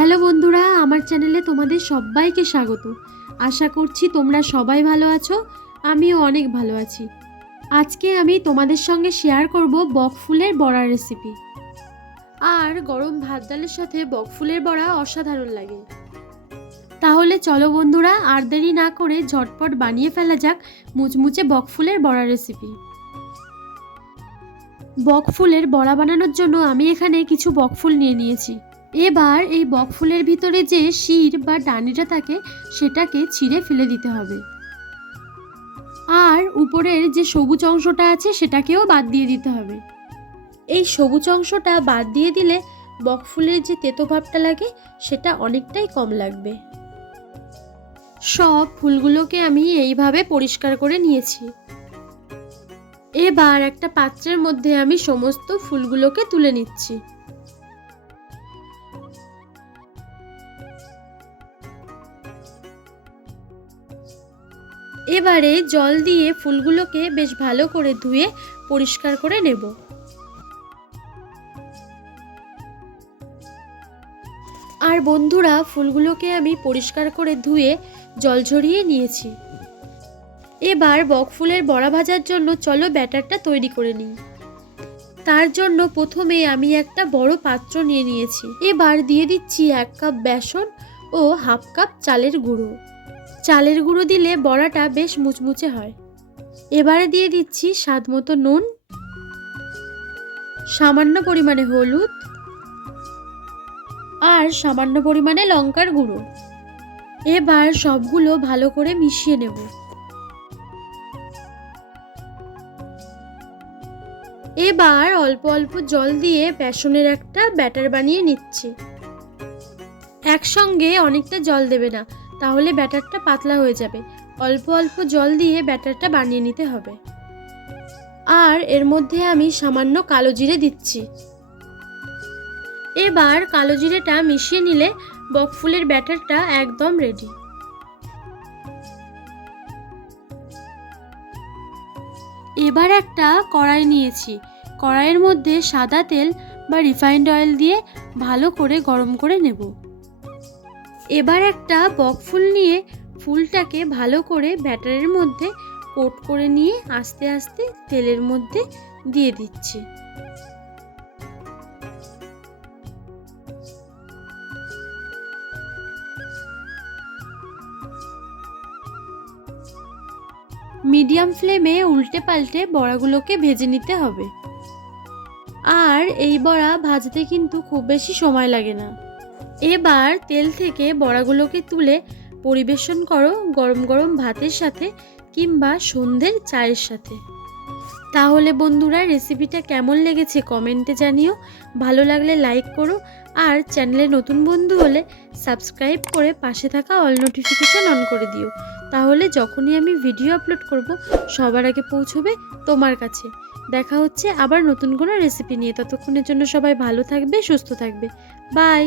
Hello বন্ধুরা, আমার চ্যানেলে তোমাদের সবাইকে স্বাগত। আশা করছি তোমরা সবাই ভালো আছো, আমিও অনেক ভালো আছি। আজকে আমি তোমাদের সঙ্গে শেয়ার করব বকফুলের বড়া রেসিপি। আর গরম ভাত ডালের সাথে বকফুলের বড়া অসাধারণ লাগে। তাহলে চলো বন্ধুরা, আর দেরি না করে ঝটপট বানিয়ে ফেলা যাক মুচমুচে বকফুলের বড়া রেসিপি। বকফুলের বড়া বানানোর জন্য আমি এখানে কিছু বকফুল নিয়ে নিয়েছি। এবার এই বকফুলের ভিতরে যে শির বা ডানিটা থাকে সেটাকে ছিঁড়ে ফেলে দিতে হবে। আর উপরের যে সবুজ অংশটা আছে সেটাকেও বাদ দিয়ে দিতে হবে। এই সবুজ অংশটা বাদ দিয়ে দিলে বকফুলের যে তেতো ভাবটা লাগে সেটা অনেকটাই কম লাগবে। সব ফুলগুলোকে আমি এইভাবে পরিষ্কার করে নিয়েছি। এবার একটা পাত্রের মধ্যে আমি সমস্ত ফুলগুলোকে তুলে নিচ্ছি। এবারে জল দিয়ে ফুলগুলোকে বেশ ভালো করে ধুয়ে পরিষ্কার করে নেব। আর বন্ধুরা, ফুলগুলোকে আমি পরিষ্কার করে ধুয়ে জল ঝরিয়ে নিয়েছি। এবার বকফুলের বড়া ভাজার জন্য চলো ব্যাটারটা তৈরি করে নিই। তার জন্য প্রথমে আমি একটা বড় পাত্র নিয়ে নিয়েছি। এবার দিয়ে দিচ্ছি 1 কাপ বেসন ও হাফ কাপ চালের গুঁড়ো। চালের গুঁড়ো দিলে বড়াটা বেশ মুচমুচে হয়। এবারে দিয়ে দিচ্ছি স্বাদ মতো নুন, সামান্য পরিমাণে হলুদ আর সামান্য পরিমাণে লঙ্কার গুঁড়ো। এবার সবগুলো ভালো করে মিশিয়ে নেব। এবার অল্প অল্প জল দিয়ে বেসনের একটা ব্যাটার বানিয়ে নিচ্ছি। একসঙ্গে অনেকটা জল দেবে না, তাহলে ব্যাটারটা পাতলা হয়ে যাবে। অল্প অল্প জল দিয়ে ব্যাটারটা বানিয়ে নিতে হবে। আর এর মধ্যে আমি সামান্য কালো জিরে দিচ্ছি। এবার কালো জিরেটা মিশিয়ে নিলে বকফুলের ব্যাটারটা একদম রেডি। এবার একটা কড়াই নিয়েছি। কড়াইয়ের মধ্যে সাদা তেল বা রিফাইন্ড অয়েল দিয়ে ভালো করে গরম করে নেব। এবার একটা বকফুল নিয়ে ফুলটাকে ভালো করে ব্যাটারের মধ্যে কোট করে নিয়ে আস্তে আস্তে তেলের মধ্যে দিয়ে দিচ্ছি। মিডিয়াম ফ্লেমে উল্টে পাল্টে বড়াগুলোকে ভেজে নিতে হবে। আর এই বড়া ভাজতে কিন্তু খুব বেশি সময় লাগে না। এবার তেল থেকে বড়াগুলোকে তুলে পরিবেশন করো গরম গরম ভাতের সাথে কিংবা সন্ধ্যের চায়ের সাথে। তাহলে বন্ধুরা, রেসিপিটা কেমন লেগেছে কমেন্টে জানিও। ভালো লাগলে লাইক করো, আর চ্যানেলে নতুন বন্ধু হলে সাবস্ক্রাইব করে পাশে থাকা অল নোটিফিকেশান অন করে দিও। তাহলে যখনই আমি ভিডিও আপলোড করব সবার আগে পৌঁছবে তোমার কাছে। দেখা হচ্ছে আবার নতুন কোনো রেসিপি নিয়ে। ততক্ষণের জন্য সবাই ভালো থাকবে, সুস্থ থাকবে। বাই।